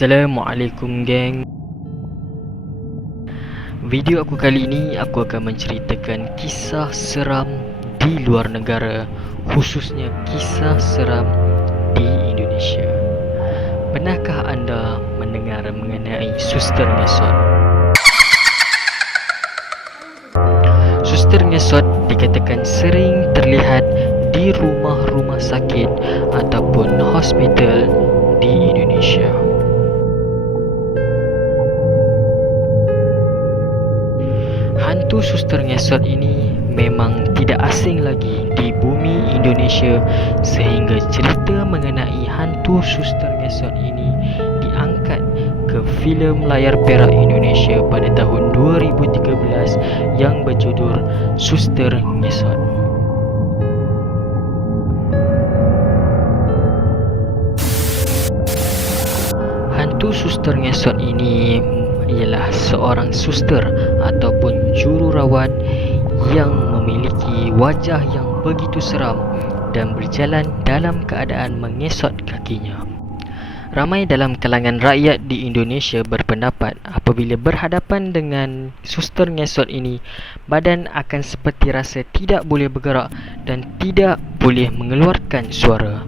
Assalamualaikum geng. Video aku kali ini aku akan menceritakan kisah seram di luar negara, khususnya kisah seram di Indonesia. Pernahkah anda mendengar mengenai suster ngesot? Suster ngesot dikatakan sering terlihat di rumah-rumah sakit ataupun hospital di Indonesia. Hantu suster ngesot ini memang tidak asing lagi di bumi Indonesia, sehingga cerita mengenai hantu suster ngesot ini diangkat ke filem layar perak Indonesia pada tahun 2013 yang berjudul Suster Ngesot. Hantu suster ngesot ini ialah seorang suster ataupun jururawat yang memiliki wajah yang begitu seram dan berjalan dalam keadaan mengesot kakinya. Ramai dalam kalangan rakyat di Indonesia berpendapat apabila berhadapan dengan suster ngesot ini, badan akan seperti rasa tidak boleh bergerak dan tidak boleh mengeluarkan suara.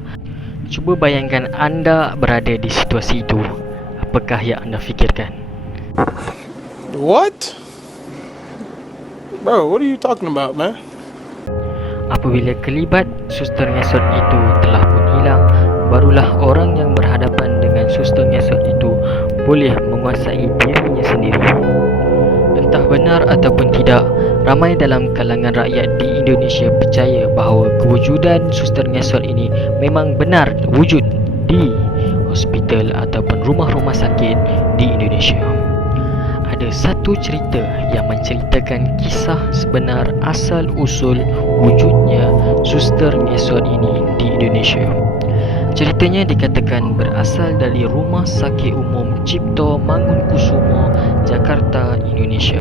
Cuba bayangkan anda berada di situasi itu. Apakah yang anda fikirkan? What? Bro, what are you talking about, man? Apabila kelibat suster ngesot itu telah pun hilang, barulah orang yang berhadapan dengan suster ngesot itu boleh menguasai dirinya sendiri. Entah benar ataupun tidak, ramai dalam kalangan rakyat di Indonesia percaya bahawa kewujudan suster ngesot ini memang benar wujud di hospital ataupun rumah-rumah sakit di Indonesia. Ada satu cerita yang menceritakan kisah sebenar asal-usul wujudnya suster ngesot ini di Indonesia. Ceritanya dikatakan berasal dari Rumah Sakit Umum Cipto Mangunkusumo, Jakarta, Indonesia.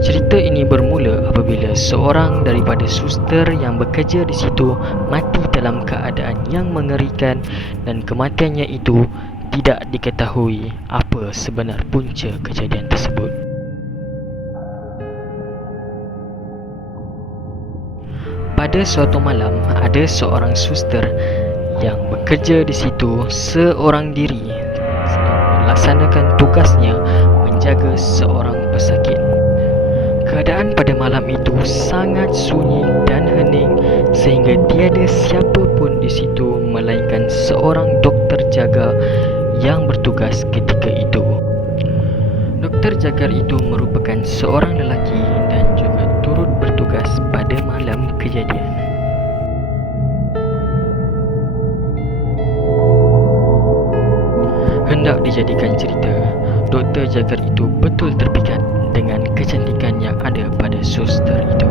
Cerita ini bermula apabila seorang daripada suster yang bekerja di situ mati dalam keadaan yang mengerikan, dan kematiannya itu tidak diketahui apa sebenar punca kejadian tersebut. Pada suatu malam, ada seorang suster yang bekerja di situ seorang diri sedang melaksanakan tugasnya menjaga seorang pesakit. Keadaan pada malam itu sangat sunyi dan hening sehingga tiada siapa pun di situ melainkan seorang dokter jaga yang bertugas ketika itu. Dokter jaga itu merupakan seorang lelaki dan juga turut bertugas pada malam kejadian. Hendak dijadikan cerita, dokter jaga itu betul terpikat dengan kecantikan yang ada pada suster itu.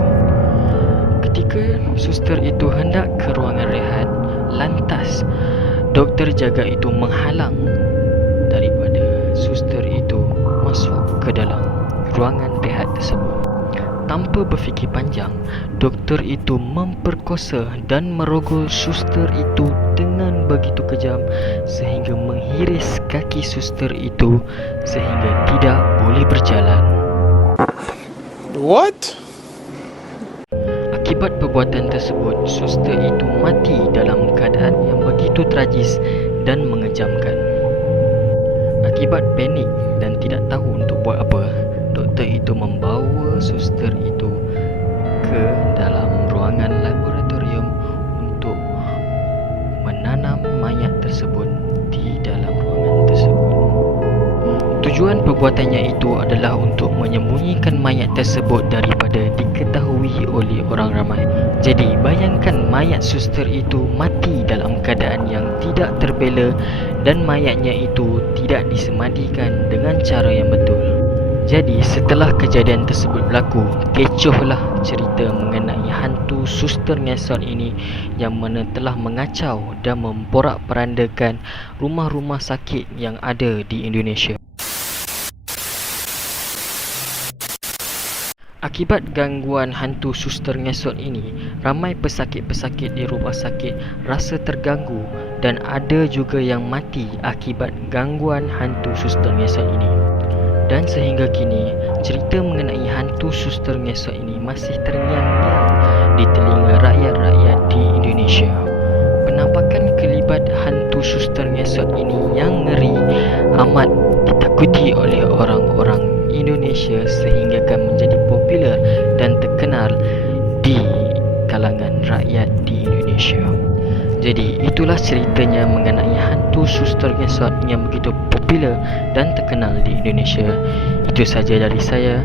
Ketika suster itu hendak ke ruangan rehat, lantas dokter jaga itu menghalang daripada suster itu masuk ke dalam ruangan rehat tersebut. Tanpa berfikir panjang, doktor itu memperkosa dan merogol suster itu dengan begitu kejam sehingga menghiris kaki suster itu sehingga tidak boleh berjalan. What? Akibat perbuatan tersebut, suster itu mati dalam keadaan yang begitu tragis dan mengejamkan. Akibat panik dan tidak tahu untuk buat apa, doktor itu membawa suster itu ke dalam ruangan laboratorium untuk menanam mayat tersebut di dalam ruangan tersebut. Tujuan perbuatannya itu adalah untuk menyembunyikan mayat tersebut daripada diketahui oleh orang ramai. Jadi bayangkan mayat suster itu mati dalam keadaan yang tidak terbela dan mayatnya itu tidak disemadikan dengan cara yang betul. Jadi setelah kejadian tersebut berlaku, kecohlah cerita mengenai hantu suster ngesot ini yang mana telah mengacau dan memporak-perandakan rumah-rumah sakit yang ada di Indonesia. Akibat gangguan hantu suster ngesot ini, ramai pesakit-pesakit di rumah sakit rasa terganggu dan ada juga yang mati akibat gangguan hantu suster ngesot ini. Dan sehingga kini, cerita mengenai hantu suster ngesot ini masih terngiang-ngiang di telinga rakyat-rakyat di Indonesia. Penampakan kelibat hantu suster ngesot ini yang ngeri amat ditakuti oleh orang-orang Indonesia sehingga kan menjadi popular dan terkenal di kalangan rakyat di Indonesia. Jadi itulah ceritanya mengenai hantu suster ngesot yang begitu popular dan terkenal di Indonesia. Itu saja dari saya.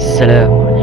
Assalamualaikum.